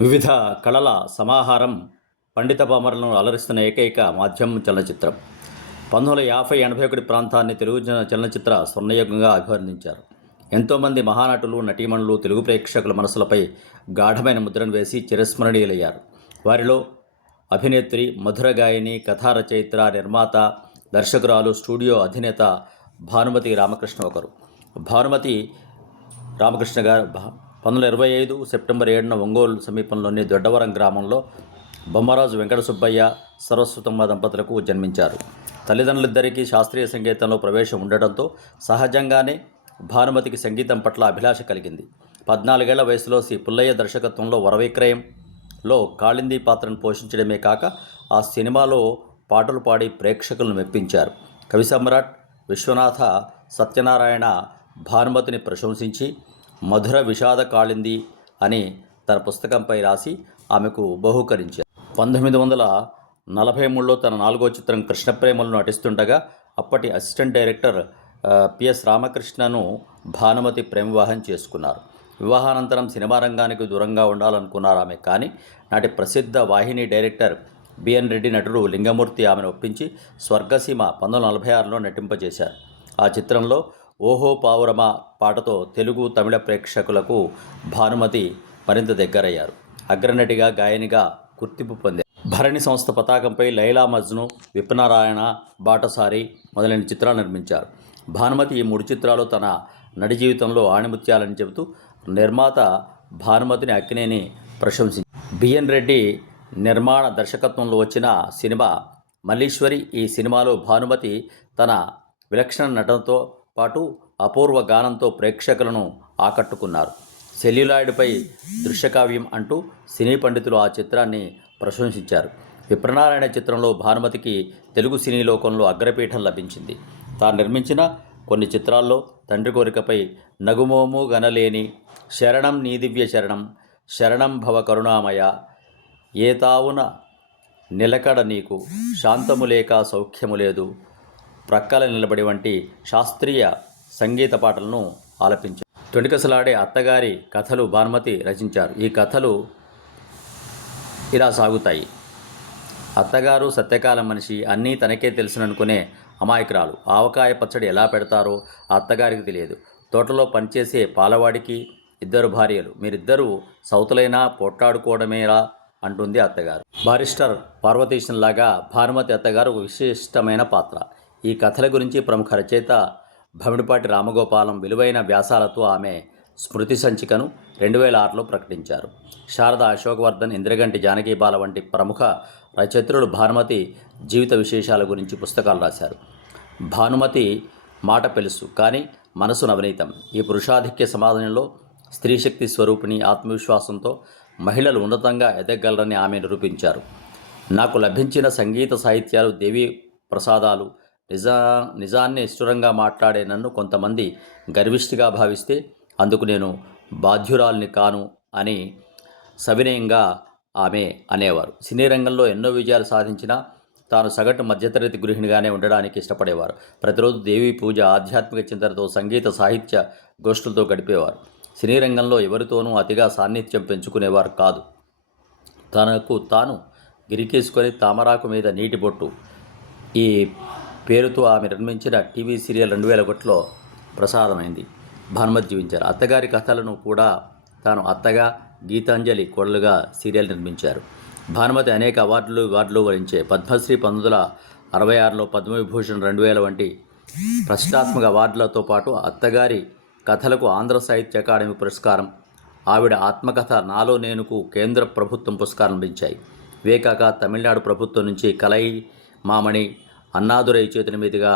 వివిధ కళల సమాహారం పండిత పామరులను అలరిస్తున్న ఏకైక మాధ్యమం చలనచిత్రం. పంతొమ్మిది వందల యాభై ఎనభై ఒకటి ప్రాంతాన్ని తెలుగు చలనచిత్ర స్వర్ణయుగంగా అభివర్ణించారు. ఎంతోమంది మహానటులు నటీమణులు తెలుగు ప్రేక్షకుల మనసులపై గాఢమైన ముద్రను వేసి చిరస్మరణీయులయ్యారు. వారిలో అభినేత్రి మధుర గాయని కథా రచయిత్ర నిర్మాత దర్శకురాలు స్టూడియో అధినేత భానుమతి రామకృష్ణ ఒకరు. భానుమతి రామకృష్ణ గారు పంతొమ్మిది వందల ఇరవై ఐదు సెప్టెంబర్ ఏడున ఒంగోలు సమీపంలోని దొడ్డవరం గ్రామంలో బొమ్మరాజు వెంకట సుబ్బయ్య సరస్వతమ్మ దంపతులకు జన్మించారు. తల్లిదండ్రులిద్దరికీ శాస్త్రీయ సంగీతంలో ప్రవేశం ఉండటంతో సహజంగానే భానుమతికి సంగీతం పట్ల అభిలాష కలిగింది. పద్నాలుగేళ్ళ వయసులో శ్రీ పుల్లయ్య దర్శకత్వంలో వరవిక్రయంలో కాళింది పాత్రను పోషించడమే కాక ఆ సినిమాలో పాటలు పాడి ప్రేక్షకులను మెప్పించారు. కవి సమ్రాట్ విశ్వనాథ సత్యనారాయణ భానుమతిని ప్రశంసించి మధుర విషాద కాళింది అని తన పుస్తకంపై రాసి ఆమెకు బహూకరించారు. పంతొమ్మిది వందల నలభై మూడులో తన నాలుగో చిత్రం కృష్ణప్రేమలు నటిస్తుండగా అప్పటి అసిస్టెంట్ డైరెక్టర్ పిఎస్ రామకృష్ణను భానుమతి ప్రేమ వివాహం చేసుకున్నారు. వివాహానంతరం సినిమా రంగానికి దూరంగా ఉండాలనుకున్నారు ఆమె. కానీ నాటి ప్రసిద్ధ వాహిని డైరెక్టర్ బిఎన్ రెడ్డి నటుడు లింగమూర్తి ఆమెను ఒప్పించి స్వర్గసీమ పంతొమ్మిది వందల నలభై ఆరులో నటింపజేశారు. ఆ చిత్రంలో ఓహో పావురమా పాటతో తెలుగు తమిళ ప్రేక్షకులకు భానుమతి మరింత దగ్గరయ్యారు. అగ్రనటిగా గాయనిగా గుర్తింపు పొందారు. భరణి సంస్థ పతాకంపై లైలా మజ్ను విప్నారాయణ బాటసారి మొదలైన చిత్రాలు నిర్మించారు. భానుమతి ఈ మూడు చిత్రాలు తన నడి జీవితంలో ఆణిముత్యాలని చెబుతూ నిర్మాత భానుమతిని అక్కినేని ప్రశంసించారు. బిఎన్ రెడ్డి నిర్మాణ దర్శకత్వంలో వచ్చిన సినిమా మల్లీశ్వరి ఈ సినిమాలో భానుమతి తన విలక్షణ నటనతో పాటు అపూర్వ గానంతో ప్రేక్షకులను ఆకట్టుకున్నారు. సెల్యులాయిడ్పై దృశ్యకావ్యం అంటూ సినీ పండితులు ఆ చిత్రాన్ని ప్రశంసించారు. విప్రనారాయణ చిత్రంలో భానుమతికి తెలుగు సినీ లోకంలో అగ్రపీఠం లభించింది. తాను నిర్మించిన కొన్ని చిత్రాల్లో తండ్రి కోరికపై నగుమోము గనలేని శరణం నీ దివ్య శరణం శరణం భవ కరుణామయ ఏ తావున నిలకడ నీకు శాంతము లేక సౌఖ్యము లేదు ప్రక్కల నిలబడి వంటి శాస్త్రీయ సంగీత పాటలను ఆలపించారు. తొణికసలాడే అత్తగారి కథలు భానుమతి రచించారు. ఈ కథలు ఇలా సాగుతాయి. అత్తగారు సత్యకాలం మనిషి అన్నీ తనకే తెలుసుననుకునే అమాయకురాలు. ఆవకాయ పచ్చడి ఎలా పెడతారో ఆ అత్తగారికి తెలియదు. తోటలో పనిచేసే పాలవాడికి ఇద్దరు భార్యలు. మీరిద్దరూ సౌతులైనా పోట్లాడుకోవడమేలా అంటుంది అత్తగారు. బారిస్టర్ పార్వతీశంలాగా భానుమతి అత్తగారు ఒక విశిష్టమైన పాత్ర. ఈ కథల గురించి ప్రముఖ రచయిత భమిడిపాటి రామగోపాలం విలువైన వ్యాసాలతో ఆమె స్మృతి సంచికను రెండు వేల ఆరులో ప్రకటించారు. శారద అశోకవర్ధన్ ఇంద్రగంటి జానకీబాల వంటి ప్రముఖ రచయిత్రులు భానుమతి జీవిత విశేషాల గురించి పుస్తకాలు రాశారు. భానుమతి మాట పెలుసు కానీ మనసు నవనీతం ఈ పురుషాధిక్య సమాజంలో స్త్రీశక్తి స్వరూపిణి ఆత్మవిశ్వాసంతో మహిళలు ఉన్నతంగా ఎదగలరని ఆమె నిరూపించారు. నాకు లభించిన సంగీత సాహిత్యాలు దేవి ప్రసాదాలు నిజా నిజాన్ని నిష్ఠురంగా మాట్లాడే నన్ను కొంతమంది గర్విష్టిగా భావిస్తే అందుకు నేను బాధ్యురాల్ని కాను అని సవినయంగా ఆమె అనేవారు. సినీ రంగంలో ఎన్నో విజయాలు సాధించినా తాను సగటు మధ్యతరగతి గృహిణిగానే ఉండడానికి ఇష్టపడేవారు. ప్రతిరోజు దేవి పూజ ఆధ్యాత్మిక చింతనతో సంగీత సాహిత్య గోష్ఠులతో గడిపేవారు. సినీ రంగంలో ఎవరితోనూ అతిగా సాన్నిధ్యం పెంచుకునేవారు కాదు. తనకు తాను గిరికేసుకొని తామరాకు మీద నీటి బొట్టు ఈ పేరుతో ఆమె నిర్మించిన టీవీ సీరియల్ రెండు వేల ఒకటిలో ప్రసాదమైంది భానుమతి జీవించారు. అత్తగారి కథలను కూడా తాను అత్తగా గీతాంజలి కోడలుగా సీరియల్ నిర్మించారు. భానుమతి అనేక అవార్డులు అవార్డులు వరించే పద్మశ్రీ పంతొమ్మిది వందల అరవై ఆరులో పద్మవిభూషణ్ రెండు వేల వంటి ప్రతిష్టాత్మక అవార్డులతో పాటు అత్తగారి కథలకు ఆంధ్ర సాహిత్య అకాడమీ పురస్కారం ఆవిడ ఆత్మకథ నాలో నేనుకు కేంద్ర ప్రభుత్వం పురస్కారం లభించాయి. ఇవే కాక తమిళనాడు ప్రభుత్వం నుంచి కలై మామణి అన్నాదురై చేతుల మీదుగా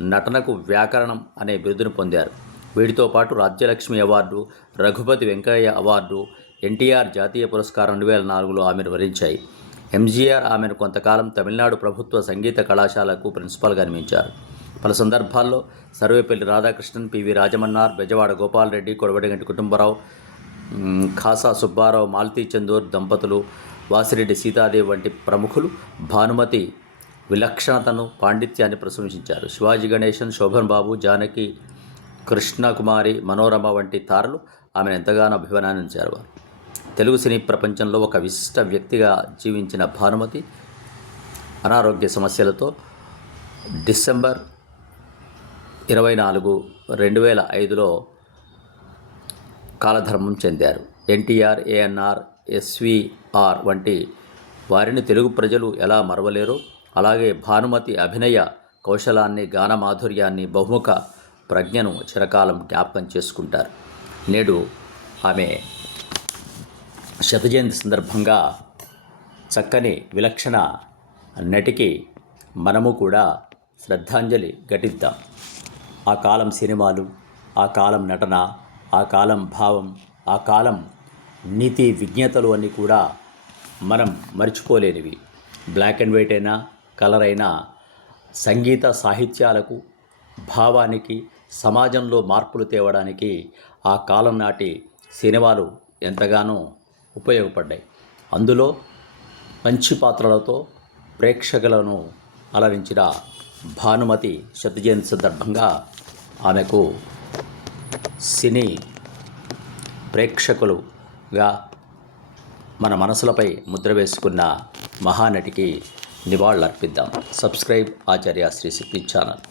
నటనకు వ్యాకరణం అనే బిరుదును పొందారు. వీటితో పాటు రాజ్యలక్ష్మి అవార్డు రఘుపతి వెంకయ్య అవార్డు ఎన్టీఆర్ జాతీయ పురస్కారం రెండు వేల నాలుగులో ఆమెను వరించాయి. ఎంజీఆర్ ఆమెను కొంతకాలం తమిళనాడు ప్రభుత్వ సంగీత కళాశాలకు ప్రిన్సిపాల్గా నియమించారు. పలు సందర్భాల్లో సర్వేపల్లి రాధాకృష్ణన్ పివి రాజమన్నార్ బెజవాడ గోపాలరెడ్డి కొడవటిగంటి కుటుంబరావు ఖాసా సుబ్బారావు మాలతీ చందూర్ దంపతులు వాసిరెడ్డి సీతాదేవి వంటి ప్రముఖులు భానుమతి విలక్షణతను పాండిత్యాన్ని ప్రశంసించారు. శివాజీ గణేశన్ శోభన్ బాబు జానకి కృష్ణకుమారి మనోరమ వంటి తారలు ఆమెను ఎంతగానో అభిమానించారు వారు. తెలుగు సినీ ప్రపంచంలో ఒక విశిష్ట వ్యక్తిగా జీవించిన భానుమతి అనారోగ్య సమస్యలతో డిసెంబర్ ఇరవై నాలుగు రెండు వేల ఐదులో కాలధర్మం చెందారు. ఎన్టీఆర్ ఏఎన్ఆర్ ఎస్విఆర్ వంటి వారిని తెలుగు ప్రజలు ఎలా మరవలేరో అలాగే భానుమతి అభినయ కౌశలాన్ని గాన మాధుర్యాన్ని బహుముఖ ప్రజ్ఞను చిరకాలం జ్ఞాపకం చేసుకుంటారు. నేడు ఆమె శతజయంతి సందర్భంగా చక్కని విలక్షణ నటికి మనము కూడా శ్రద్ధాంజలి ఘటిద్దాం. ఆ కాలం సినిమాలు ఆ కాలం నటన ఆ కాలం భావం ఆ కాలం నీతి విజ్ఞతలు అన్నీ కూడా మనం మర్చిపోలేనివి. బ్లాక్ అండ్ వైట్ అయినా కలరైన సంగీత సాహిత్యాలకు భావానికి సమాజంలో మార్పులు తేవడానికి ఆ కాలం నాటి సినిమాలు ఎంతగానో ఉపయోగపడ్డాయి. అందులో మంచి పాత్రలతో ప్రేక్షకులను అలరించిన భానుమతి శతజయంతి సందర్భంగా ఆమెకు సినీ ప్రేక్షకులుగా మన మనసులపై ముద్ర వేసుకున్న మహానటికి నివాళులర్పిద్దాం. Subscribe Acharya Shri Shakti channel.